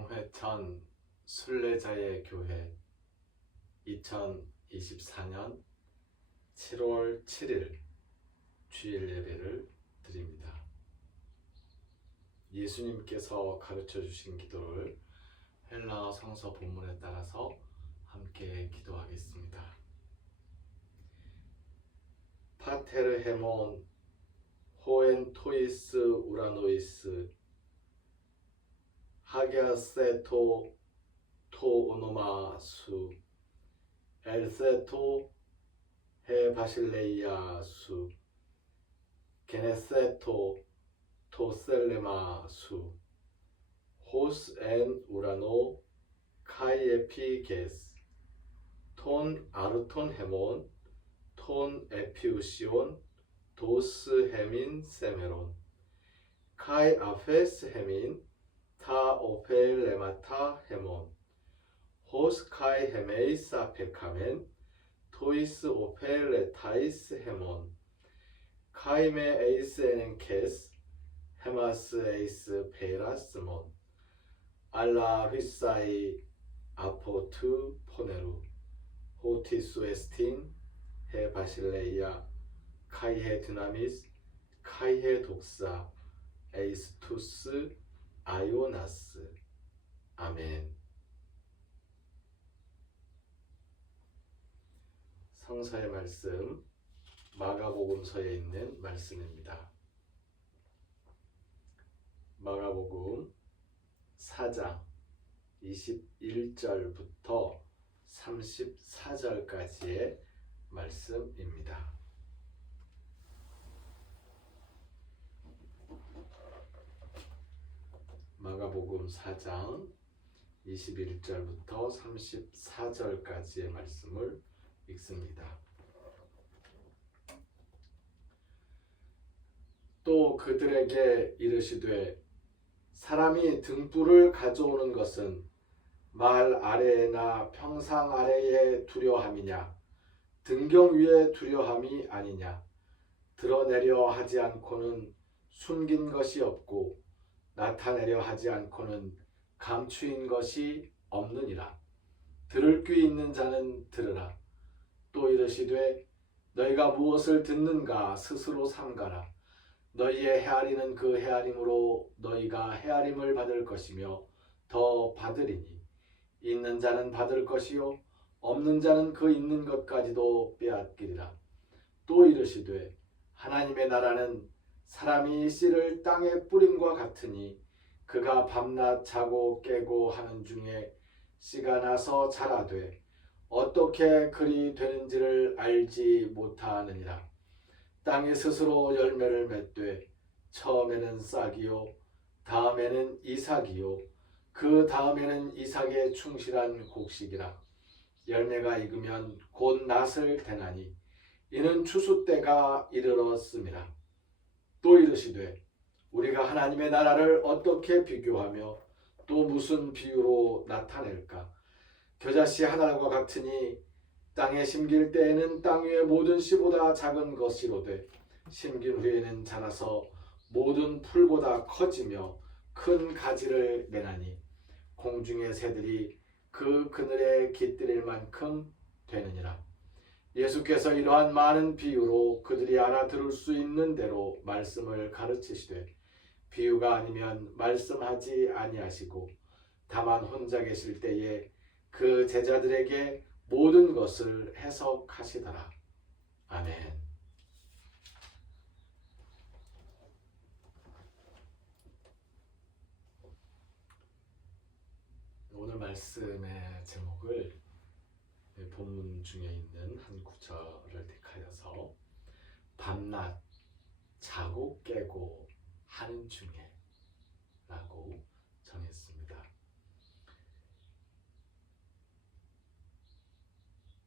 홍회천 순례자의 교회 2024년 7월 7일 주일 예배를 드립니다. 예수님께서 가르쳐 주신 기도를 헬라어 성서 본문에 따라서 함께 기도하겠습니다. 파테르 헤몬 호엔 토이스 우라노이스 하게아세토 토 오노마수 엘세토 헤 바실레이아수 게네세토 토 셀레마수 호스 엔 우라노 카이에피게스 톤 아르톤 헤몬 톤 에피우시온 도스 헤민 세메론 카이 아페스 헤민 타 오펠레마타 헤몬 호스 카이 헤메이사 페카멘 토이스 오펠레타이스 헤몬 카이메 에이스 에넨케스 헤마스 에이스 페라스몬 알라 휘사이 아포투 포네루 호티수 에스틴 헤 바실레이아 카이헤 드나미스 카이헤 독사 에이스투스 아요나스 아멘. 성서의 말씀 마가복음서에 있는 말씀입니다. 마가복음 4장 21절부터 34절까지의 말씀입니다. 마가복음 4장 21절부터 34절까지의 말씀을 읽습니다. 또 그들에게 이르시되 사람이 등불을 가져오는 것은 말 아래에나 평상 아래에 두려함이냐 등경 위에 두려함이 아니냐 드러내려 하지 않고는 숨긴 것이 없고 나타내려 하지 않고는 감추인 것이 없느니라. 들을 귀 있는 자는 들으라. 또 이르시되 너희가 무엇을 듣는가 스스로 삼가라. 너희의 헤아리는 그 헤아림으로 너희가 헤아림을 받을 것이며 더 받으리니 있는 자는 받을 것이요 없는 자는 그 있는 것까지도 빼앗기리라. 또 이르시되 하나님의 나라는 사람이 씨를 땅에 뿌림과 같으니 그가 밤낮 자고 깨고 하는 중에 씨가 나서 자라되 어떻게 그리 되는지를 알지 못하느니라. 땅이 스스로 열매를 맺되 처음에는 싹이요 다음에는 이삭이요 그 다음에는 이삭의 충실한 곡식이라. 열매가 익으면 곧 낫을 대나니 이는 추수 때가 이르렀음이라. 또 이르시되 우리가 하나님의 나라를 어떻게 비교하며 또 무슨 비유로 나타낼까? 겨자씨 하나와 같으니 땅에 심길 때에는 땅 위의 모든 씨보다 작은 것이로되 심긴 후에는 자라서 모든 풀보다 커지며 큰 가지를 내나니 공중의 새들이 그 그늘에 깃들일 만큼 되느니라. 예수께서 이러한 많은 비유로 그들이 알아들을 수 있는 대로 말씀을 가르치시되 비유가 아니면 말씀하지 아니하시고 다만 혼자 계실 때에 그 제자들에게 모든 것을 해석하시더라. 아멘. 오늘 말씀의 제목을 본문 중에 있는 한 구절을 택하여서 밤낮 자고 깨고 하는 중에 라고 정했습니다.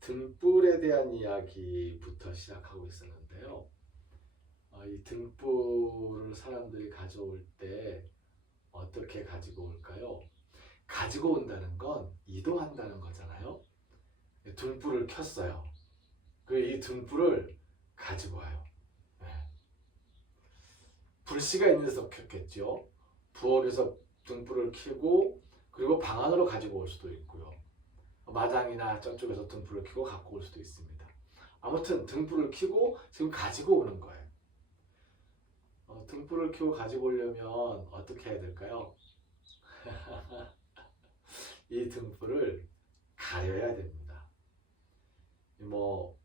등불에 대한 이야기부터 시작하고 있었는데요. 이 등불을 사람들이 가져올 때 어떻게 가지고 올까요? 가지고 온다는 건 이동한다는 거잖아요. 등불을 켰어요. 이 등불을 가지고 와요. 불씨가 있는 데서 켰겠죠. 부엌에서 등불을 켜고 그리고 방 안으로 가지고 올 수도 있고요. 마당이나 저쪽에서 등불을 켜고 갖고 올 수도 있습니다. 아무튼 등불을 켜고 지금 가지고 오는 거예요. 등불을 켜고 가지고 오려면 어떻게 해야 될까요? 이 등불을 가려야 됩니다. 뭐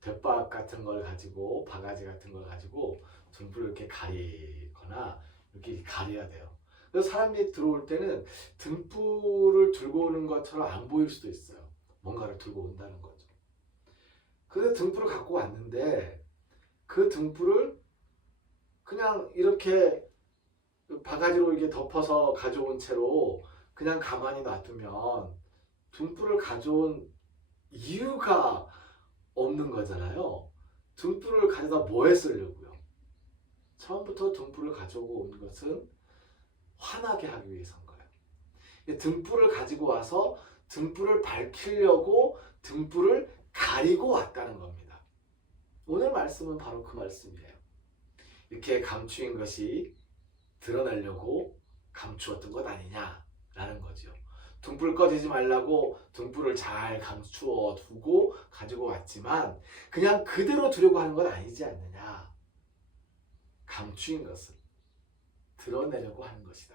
돛박 같은 걸 가지고 바가지 같은 걸 가지고 등불을 이렇게 가리거나 이렇게 가려야 돼요. 그래서 사람이 들어올 때는 등불을 들고 오는 것처럼 안 보일 수도 있어요. 뭔가를 들고 온다는 거죠. 그래서 등불을 갖고 왔는데 그 등불을 그냥 이렇게 바가지로 이렇게 덮어서 가져온 채로 그냥 가만히 놔두면 등불을 가져온 이유가 없는 거잖아요. 등불을 가져다 뭐에 쓰려고요? 처음부터 등불을 가지고 온 것은 환하게 하기 위해서인 거예요. 등불을 가지고 와서 등불을 밝히려고 등불을 가리고 왔다는 겁니다. 오늘 말씀은 바로 그 말씀이에요. 이렇게 감추인 것이 드러나려고 감추었던 것 아니냐라는 거죠. 등불 꺼지지 말라고 등불을 잘 감추어 두고 가지고 왔지만 그냥 그대로 두려고 하는 건 아니지 않느냐. 감추인 것은 드러내려고 하는 것이다.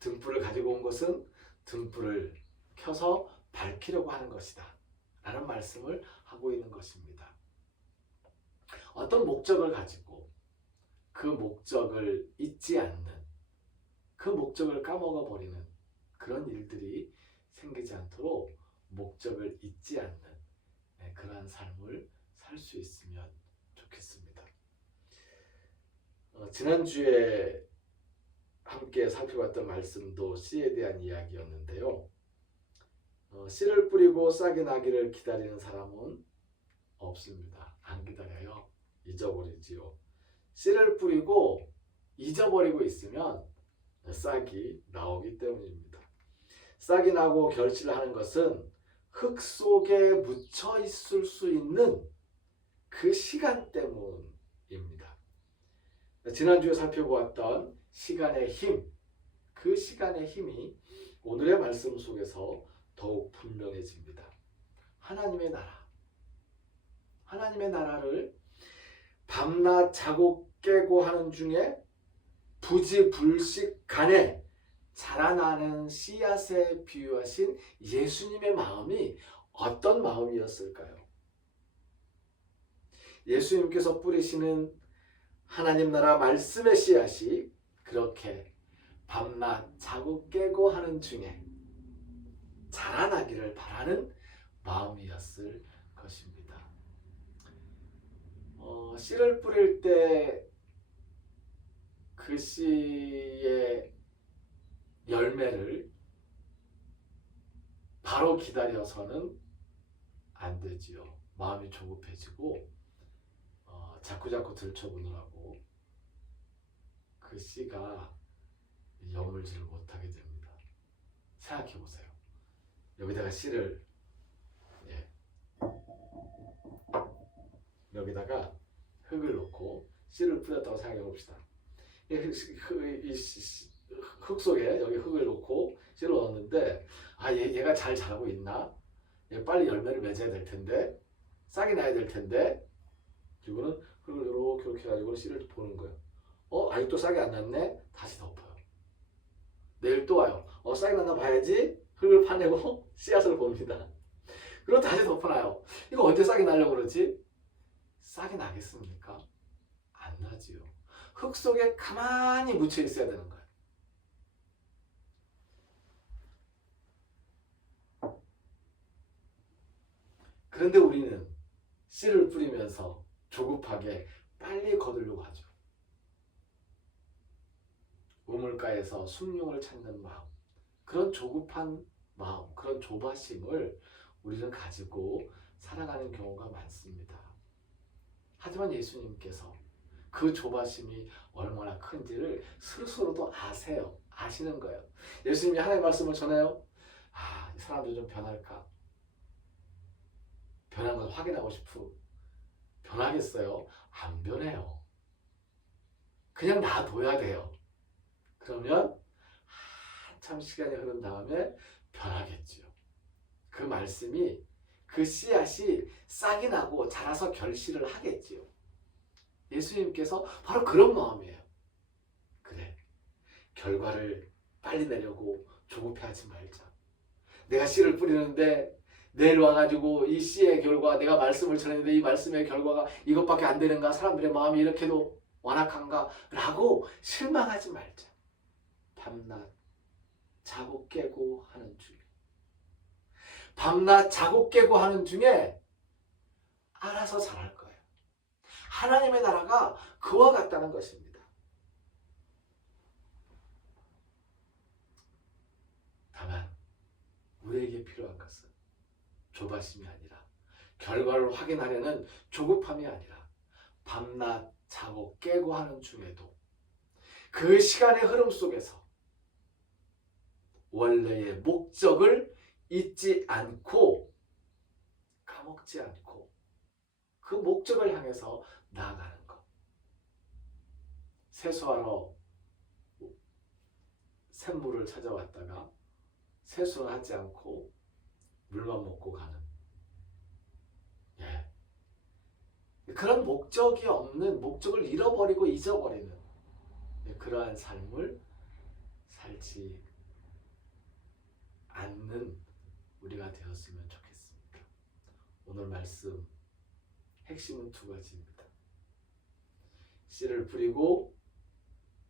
등불을 가지고 온 것은 등불을 켜서 밝히려고 하는 것이다. 라는 말씀을 하고 있는 것입니다. 어떤 목적을 가지고 그 목적을 잊지 않는, 그 목적을 까먹어 버리는 그런 일들이 생기지 않도록 목적을 잊지 않는 그러한 삶을 살 수 있으면 좋겠습니다. 지난주에 함께 살펴봤던 말씀도 씨에 대한 이야기였는데요. 씨를 뿌리고 싹이 나기를 기다리는 사람은 없습니다. 안 기다려요. 잊어버리지요. 씨를 뿌리고 잊어버리고 있으면 싹이 나오기 때문입니다. 싹이 나고 결실을 하는 것은 흙 속에 묻혀 있을 수 있는 그 시간 때문입니다. 지난주에 살펴보았던 시간의 힘, 그 시간의 힘이 오늘의 말씀 속에서 더욱 분명해집니다. 하나님의 나라, 하나님의 나라를 밤낮 자고 깨고 하는 중에 부지불식간에 자라나는 씨앗에 비유하신 예수님의 마음이 어떤 마음이었을까요? 예수님께서 뿌리시는 하나님 나라 말씀의 씨앗이 그렇게 밤낮 자고 깨고 하는 중에 자라나기를 바라는 마음이었을 것입니다. 씨를 뿌릴 때 그 씨의 열매를 바로 기다려서는 안 되지요. 마음이 조급해지고 자꾸자꾸 들춰보느라고 그 씨가 여물지를 못하게 됩니다. 생각해 보세요. 여기다가 씨를 여기다가 흙을 넣고 씨를 뿌렸다고 생각해 봅시다. 흙 속에 여기 흙을 넣고 씨를 넣었는데 얘가 잘 자라고 있나? 얘 빨리 열매를 맺어야 될 텐데 싹이 나야 될 텐데 그리고는 흙을 이렇게 해가지고 씨를 보는 거예요. 아직도 싹이 안 났네? 다시 덮어요. 내일 또 와요. 싹이 났나 봐야지. 흙을 파내고 씨앗을 봅니다. 그리고 다시 덮어놔요. 이거 언제 싹이 나려고 그러지? 싹이 나겠습니까? 안 나지요. 흙 속에 가만히 묻혀 있어야 되는 거예요. 그런데 우리는 씨를 뿌리면서 조급하게 빨리 거두려고 하죠. 우물가에서 숭늉을 찾는 마음, 그런 조급한 마음, 그런 조바심을 우리는 가지고 살아가는 경우가 많습니다. 하지만 예수님께서 그 조바심이 얼마나 큰지를 스스로도 아세요. 아시는 거예요. 예수님이 하나님의 말씀을 전해요. 이 사람들 좀 변할까? 변한 걸 확인하고 싶고 변하겠어요? 안 변해요. 그냥 놔둬야 돼요. 그러면 한참 시간이 흐른 다음에 변하겠지요. 그 말씀이 그 씨앗이 싹이 나고 자라서 결실을 하겠지요. 예수님께서 바로 그런 마음이에요. 그래, 결과를 빨리 내려고 조급해하지 말자. 내가 씨를 뿌리는데 내일 와가지고 이 씨의 결과, 내가 말씀을 전했는데 이 말씀의 결과가 이것밖에 안 되는가? 사람들의 마음이 이렇게도 완악한가? 라고 실망하지 말자. 밤낮 자고 깨고 하는 중에, 밤낮 자고 깨고 하는 중에 알아서 자랄 거예요. 하나님의 나라가 그와 같다는 것입니다. 다만 우리에게 필요한 것은 조바심이 아니라, 결과를 확인하려는 조급함이 아니라, 밤낮 자고 깨고 하는 중에도 그 시간의 흐름 속에서 원래의 목적을 잊지 않고, 까먹지 않고 그 목적을 향해서 나아가는 것. 세수하러 샘물을 찾아왔다가 세수는 하지 않고 물만 먹고 가는, 그런 목적이 없는, 목적을 잃어버리고 잊어버리는 그러한 삶을 살지 않는 우리가 되었으면 좋겠습니다. 오늘 말씀 핵심은 두 가지입니다. 씨를 뿌리고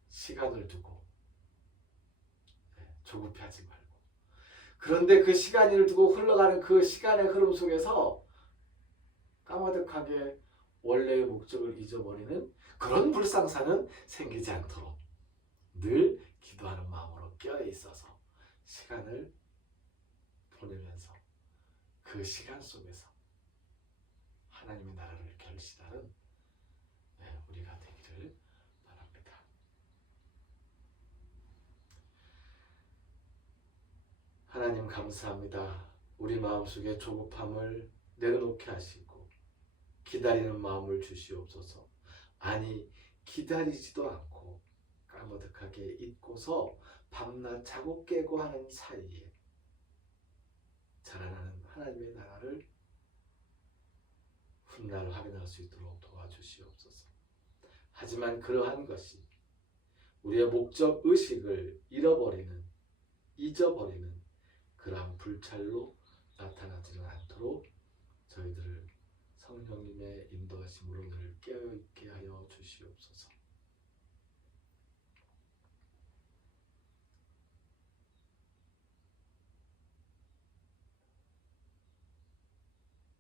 시간을 두고, 조급해하지 말고. 그런데 그 시간을 두고 흘러가는 그 시간의 흐름 속에서 까마득하게 원래의 목적을 잊어버리는 그런 불상사는 생기지 않도록 늘 기도하는 마음으로 깨어 있어서 시간을 보내면서 그 시간 속에서 하나님의 나라를 결실하는 우리가 되기를 바랍니다. 하나님 감사합니다. 우리 마음속에 조급함을 내려놓게 하시고 기다리는 마음을 주시옵소서. 아니, 기다리지도 않고 까마득하게 잊고서 밤낮 자고 깨고 하는 사이에 자라나는 하나님의 나라를 훗날 확인할 수 있도록 도와주시옵소서. 하지만 그러한 것이 우리의 목적 의식을 잊어버리는 그러한 불찰로 나타나지는 않도록 저희들을 성령님의 인도하심으로 늘 깨어있게 하여 주시옵소서.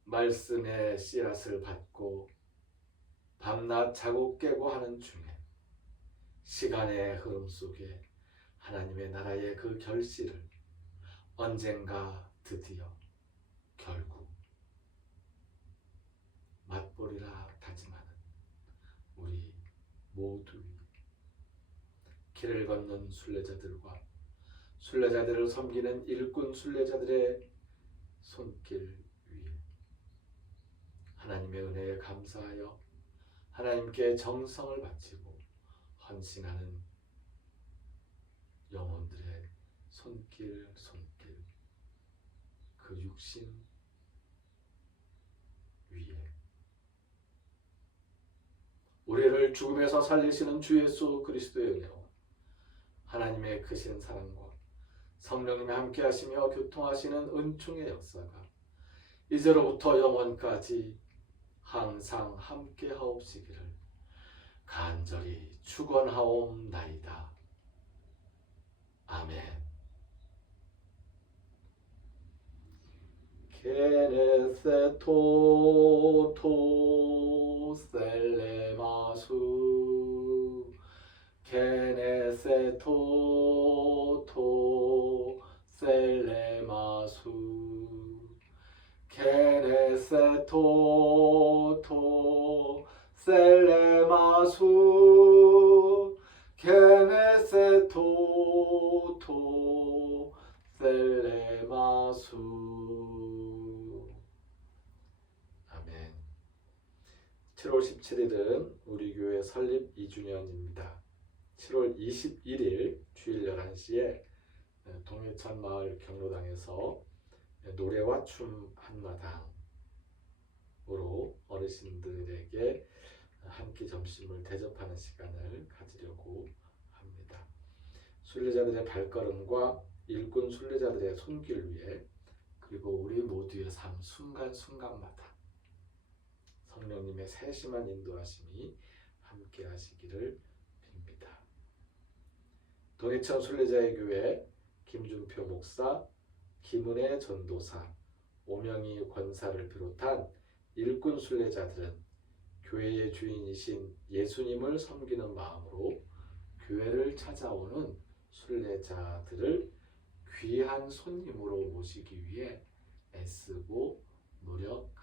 말씀의 씨앗을 받고 밤낮 자고 깨고 하는 중에 시간의 흐름 속에 하나님의 나라의 그 결실을 언젠가 드디어 결국 맛보리라 다짐하는 우리 모두, 길을 걷는 순례자들과 순례자들을 섬기는 일꾼 순례자들의 손길 위에 하나님의 은혜에 감사하여 하나님께 정성을 바치고 헌신하는 영혼들의 손길 그 육신 위에 우리를 죽음에서 살리시는 주 예수 그리스도의 은혜와 하나님의 크신 사랑과 성령님의 함께 하시며 교통하시는 은총의 역사가 이제로부터 영원까지 항상 함께 하옵시기를 간절히 축원하옵나이다. 아멘. 케네세토 토 셀레마수 케네세토 토 셀레마수 케네세토 토 셀레마수 케네세토 토 셀레마수. 아멘. 7월 17일은 우리 교회 설립 2주년입니다. 7월 21일 주일 11시에 동해천 마을 경로당에서 노래와 춤 한마당으로 어르신들에게 한 끼 점심을 대접하는 시간을 가지려고 합니다. 순례자들의 발걸음과 일꾼 순례자들의 손길 위에 그리고 우리 모두의 삶 순간순간마다 성령님의 세심한 인도하심이 함께 하시기를 빕니다. 동해천 순례자의 교회 김준표 목사, 김은혜 전도사, 오명희 권사를 비롯한 일꾼 순례자들은 교회의 주인이신 예수님을 섬기는 마음으로 교회를 찾아오는 순례자들을 귀한 손님으로 모시기 위해 애쓰고 노력합니다.